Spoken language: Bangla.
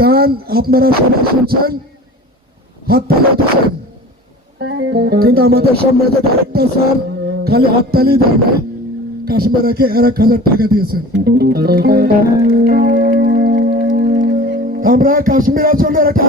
গান আপনারা সবাই শুনছেন? হাততালি দিচ্ছেন কিন্তু আমাদের সামনে যে ডাইরেক্টর স্যার খালি হাততালি দেয় নাই। কাশ্মীরাকে এক হাজার টাকা দিয়েছেন। আমরা কাশ্মীর আচলের একটা